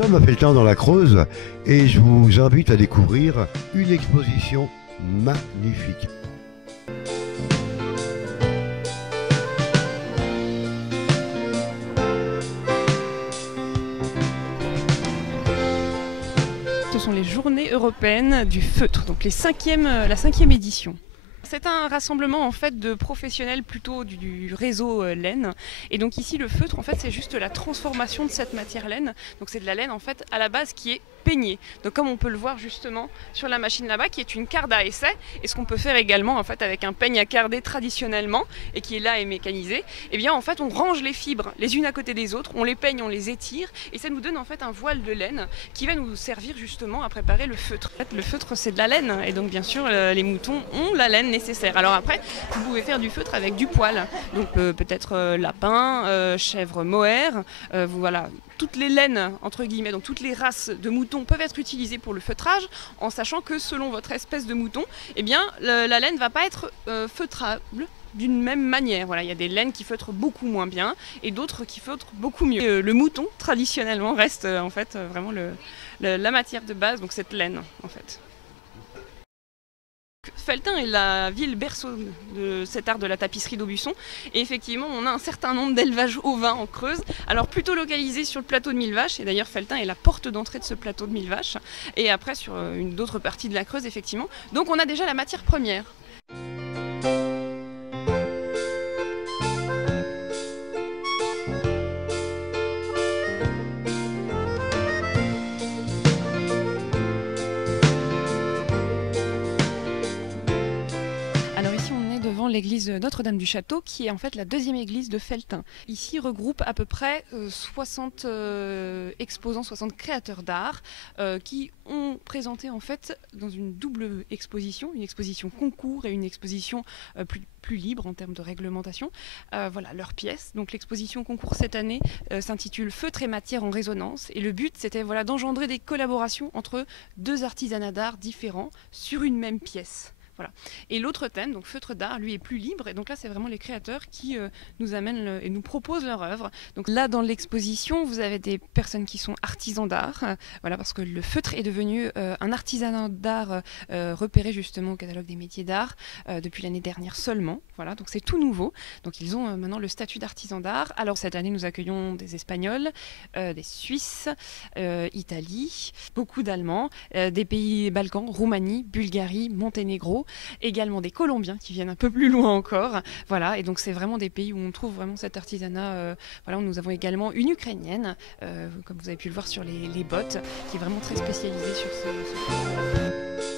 sommes à Felletin dans la Creuse et je vous invite à découvrir une exposition magnifique. Ce sont les Journées européennes du feutre, donc la 5e édition. C'est un rassemblement en fait de professionnels plutôt du réseau laine, et donc ici le feutre en fait c'est juste la transformation de cette matière laine. Donc c'est de la laine en fait à la base qui est peignée. Donc comme on peut le voir justement sur la machine là-bas qui est une carde à essai, et ce qu'on peut faire également en fait avec un peigne à carder traditionnellement et qui est là et mécanisé, et bien en fait on range les fibres les unes à côté des autres, on les peigne, on les étire, et ça nous donne en fait un voile de laine qui va nous servir justement à préparer le feutre. En fait, le feutre c'est de la laine, et donc bien sûr les moutons ont la laine nécessaire. Alors après, vous pouvez faire du feutre avec du poil, donc peut-être lapin, chèvre mohair, voilà. Toutes les laines, entre guillemets, donc toutes les races de moutons peuvent être utilisées pour le feutrage, en sachant que selon votre espèce de mouton, eh bien, la laine ne va pas être feutrable d'une même manière. Voilà, il y a des laines qui feutrent beaucoup moins bien et d'autres qui feutrent beaucoup mieux. Le mouton, traditionnellement, reste en fait vraiment la matière de base, donc cette laine, en fait. Felletin est la ville berceau de cet art de la tapisserie d'Aubusson, et effectivement on a un certain nombre d'élevages ovins en Creuse, alors plutôt localisés sur le plateau de Millevaches, et d'ailleurs Felletin est la porte d'entrée de ce plateau de Millevaches, et après sur d'autres parties de la Creuse effectivement. Donc on a déjà la matière première. L'église Notre-Dame du Château, qui est en fait la deuxième église de Felletin. Ici regroupe à peu près 60 exposants, 60 créateurs d'art qui ont présenté en fait dans une double exposition, une exposition concours et une exposition plus libre en termes de réglementation, voilà leurs pièces. Donc l'exposition concours cette année s'intitule Feutre et matière en résonance, et le but c'était voilà, d'engendrer des collaborations entre deux artisanats d'art différents sur une même pièce. Voilà. Et l'autre thème, donc feutre d'art, lui est plus libre, et donc là c'est vraiment les créateurs qui nous amènent et nous proposent leur œuvre. Donc là dans l'exposition vous avez des personnes qui sont artisans d'art, voilà, parce que le feutre est devenu un artisanat d'art repéré justement au catalogue des métiers d'art depuis l'année dernière seulement. Voilà, donc c'est tout nouveau. Donc ils ont maintenant le statut d'artisan d'art. Alors cette année nous accueillons des Espagnols, des Suisses, Italie, beaucoup d'Allemands, des pays Balkans, Roumanie, Bulgarie, Monténégro, également des Colombiens qui viennent un peu plus loin encore. Voilà, et donc c'est vraiment des pays où on trouve vraiment cet artisanat. Voilà, nous avons également une Ukrainienne, comme vous avez pu le voir sur les bottes, qui est vraiment très spécialisée sur ce